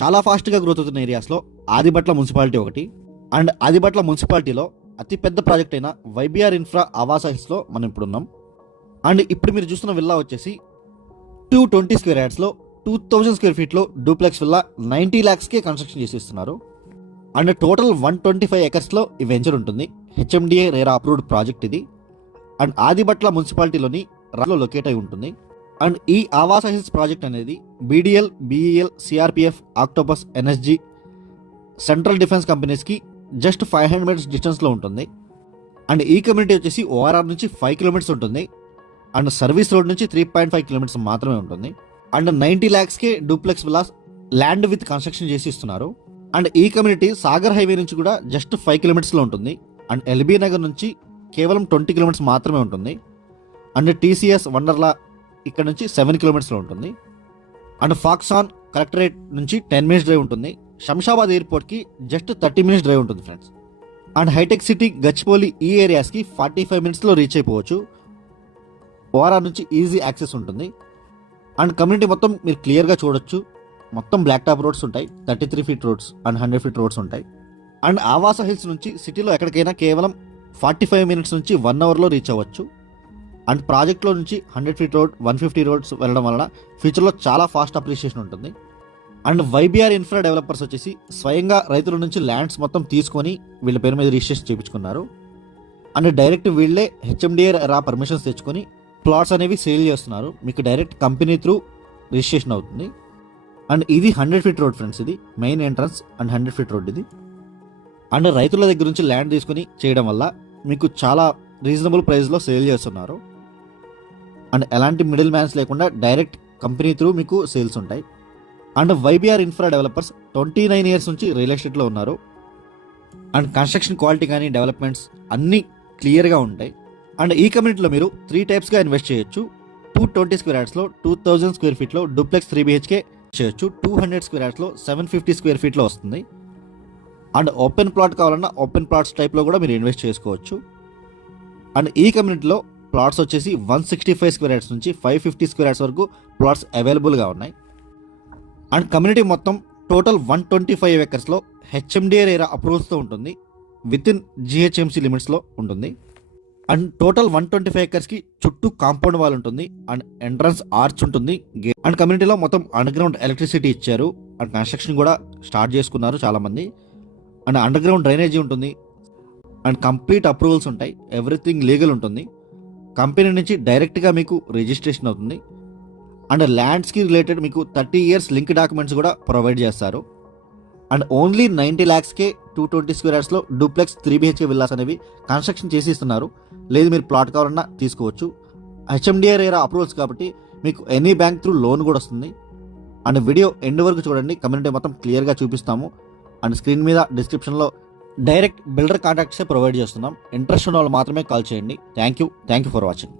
చాలా ఫాస్ట్గా గ్రోత్ అవుతున్న ఏరియాస్లో ఆదిబట్ల మున్సిపాలిటీ ఒకటి. అండ్ ఆదిబట్ల మున్సిపాలిటీలో అతిపెద్ద ప్రాజెక్ట్ అయిన వైబీఆర్ ఇన్ఫ్రా ఆవాస హిల్స్లో మనం ఇప్పుడు ఉన్నాం. అండ్ ఇప్పుడు మీరు చూస్తున్న విల్లా వచ్చేసి 220 స్క్వేర్ యార్డ్స్లో 2000 స్క్వేర్ ఫీట్లో డూప్లెక్స్ విల్లా 90 lakhsకే కన్స్ట్రక్షన్ చేసి ఇస్తున్నారు. అండ్ టోటల్ 125 acresలో ఈ వెంచర్ ఉంటుంది. హెచ్ఎండిఏ రేరా అప్రూవ్డ్ ప్రాజెక్ట్ ఇది. అండ్ ఆదిబట్ల మున్సిపాలిటీలోని రాలో లొకేట్ అయి ఉంటుంది. అండ్ ఈ ఆవాస హిల్స్ ప్రాజెక్ట్ అనేది BDL, BEL, CRPF, Octopus, NSG, central defence కంపెనీస్కి జస్ట్ 500 meters డిస్టెన్స్లో ఉంటుంది. అండ్ ఈ కమ్యూనిటీ వచ్చేసి ఓఆర్ఆర్ నుంచి 5 kilometers ఉంటుంది. అండ్ సర్వీస్ రోడ్ నుంచి 3.5 kilometers మాత్రమే ఉంటుంది. అండ్ 90 lakhsకే duplex villas land with construction చేసి ఇస్తున్నారు. అండ్ ఈ కమ్యూనిటీ సాగర్ హైవే నుంచి కూడా జస్ట్ 5 kilometersలో ఉంటుంది. అండ్ ఎల్బీ నగర్ నుంచి కేవలం 20 kilometers మాత్రమే ఉంటుంది. అండ్ టీసీఎస్ వండర్లా ఇక్కడ నుంచి 7 kilometersలో ఉంటుంది. అండ్ ఫాక్సాన్ కలెక్టరేట్ నుంచి 10 minutes డ్రైవ్ ఉంటుంది. శంషాబాద్ ఎయిర్పోర్ట్కి జస్ట్ 30 minutes డ్రైవ్ ఉంటుంది ఫ్రెండ్స్. అండ్ హైటెక్ సిటీ, గచ్చిబౌలి ఈ ఏరియాస్కి 45 minutesలో రీచ్ అయిపోవచ్చు. ఓఆర్ఆర్ నుంచి ఈజీ యాక్సెస్ ఉంటుంది. అండ్ కమ్యూనిటీ మొత్తం మీరు క్లియర్గా చూడొచ్చు. మొత్తం బ్లాక్ టాప్ రోడ్స్ ఉంటాయి, 33 feet roads and 100 feet roads ఉంటాయి. అండ్ ఆవాస హిల్స్ నుంచి సిటీలో ఎక్కడికైనా కేవలం 45 minutes నుంచి 1 hourలో రీచ్ అవ్వచ్చు. అండ్ ప్రాజెక్ట్లో నుంచి 100 feet రోడ్, 150 రోడ్స్ వెళ్ళడం వలన ఫ్యూచర్లో చాలా ఫాస్ట్ అప్రిషియేషన్ ఉంటుంది. అండ్ వైబీఆర్ ఇన్ఫ్రా డెవలపర్స్ వచ్చేసి స్వయంగా రైతుల నుంచి ల్యాండ్స్ మొత్తం తీసుకొని వీళ్ళ పేరు మీద రిజిస్ట్రేషన్ చేయించుకున్నారు. అండ్ డైరెక్ట్ వీళ్ళే హెచ్ఎండిఏ రా పర్మిషన్స్ తెచ్చుకొని ప్లాట్స్ అనేవి సేల్ చేస్తున్నారు. మీకు డైరెక్ట్ కంపెనీ త్రూ రిజిస్ట్రేషన్ అవుతుంది. అండ్ ఇది 100 feet రోడ్ ఫ్రెండ్స్. ఇది main entrance and 100 feet road ఇది. అండ్ రైతుల దగ్గర నుంచి ల్యాండ్ తీసుకుని చేయడం వల్ల మీకు చాలా రీజనబుల్ ప్రైస్లో సేల్ చేస్తున్నారు. అండ్ ఎలాంటి మిడిల్ మ్యాన్స్ లేకుండా డైరెక్ట్ కంపెనీ త్రూ మీకు సేల్స్ ఉంటాయి. And YBR infra developers 29 years నుంచి రియల్ ఎస్టేట్లో ఉన్నారు. అండ్ కన్స్ట్రక్షన్ క్వాలిటీ కానీ డెవలప్మెంట్స్ అన్నీ క్లియర్గా ఉంటాయి. అండ్ ఈ కమ్యూనిటీలో మీరు 3 typesగా ఇన్వెస్ట్ చేయొచ్చు. 220 స్క్వేర్ యార్డ్స్లో 2000 స్క్వేర్ ఫీట్లో డూప్లెక్స్ 3 BHK చేయొచ్చు. 200 స్క్వేర్ యార్డ్స్లో 750 స్క్వేర్ ఫీట్లో వస్తుంది. అండ్ ఓపెన్ ప్లాట్ కావాలన్నా ఓపెన్ ప్లాట్స్ టైప్లో కూడా మీరు ఇన్వెస్ట్ చేసుకోవచ్చు. అండ్ ఈ కమ్యూనిటీలో ప్లాట్స్ వచ్చేసి 165 స్క్వేర్ యార్డ్స్ నుంచి 550 స్క్వేర్ యార్డ్స్ వరకు ప్లాట్స్ అవైలబుల్గా ఉన్నాయి. అండ్ కమ్యూనిటీ మొత్తం టోటల్ 125 acresలో హెచ్ఎండిఏ రేరా అప్రూవల్స్తో ఉంటుంది. విత్ ఇన్ జిహెచ్ఎంసీ లిమిట్స్లో ఉంటుంది. అండ్ టోటల్ 125 acresకి చుట్టూ కాంపౌండ్ వాల్ ఉంటుంది. అండ్ ఎంట్రన్స్ ఆర్చ్ ఉంటుంది. అండ్ కమ్యూనిటీలో మొత్తం అండర్ గ్రౌండ్ ఎలక్ట్రిసిటీ ఇచ్చారు. అండ్ కన్స్ట్రక్షన్ కూడా స్టార్ట్ చేసుకున్నారు చాలామంది. అండ్ అండర్ గ్రౌండ్ డ్రైనేజీ ఉంటుంది. అండ్ కంప్లీట్ అప్రూవల్స్ ఉంటాయి. ఎవ్రీథింగ్ లీగల్ ఉంటుంది. కంపెనీ నుంచి డైరెక్ట్గా మీకు రిజిస్ట్రేషన్ అవుతుంది. అండ్ ల్యాండ్స్కి రిలేటెడ్ మీకు 30 years లింక్ డాక్యుమెంట్స్ కూడా ప్రొవైడ్ చేస్తారు. అండ్ ఓన్లీ 90 lakhsకే 220 స్క్వేర్ యార్డ్స్లో డూప్లెక్స్ 3 BHK విల్లాస్ అనేవి కన్స్ట్రక్షన్ చేసి ఇస్తున్నారు. లేదు మీరు ప్లాట్ కావాలన్నా తీసుకోవచ్చు. హెచ్ఎండిఏ రేరా అప్రూవల్స్ కాబట్టి మీకు ఎనీ బ్యాంక్ త్రూ లోన్ కూడా వస్తుంది. అండ్ వీడియో ఎండ్ వరకు చూడండి, కమ్యూనిటీ మొత్తం క్లియర్గా చూపిస్తాము. అండ్ స్క్రీన్ మీద డిస్క్రిప్షన్లో డైరెక్ట్ బిల్డర్ కాంటాక్ట్సే ప్రొవైడ్ చేస్తున్నాం. ఇంట్రెస్ట్ ఉన్న వాళ్ళు మాత్రమే కాల్ చేయండి. Thank you for watching.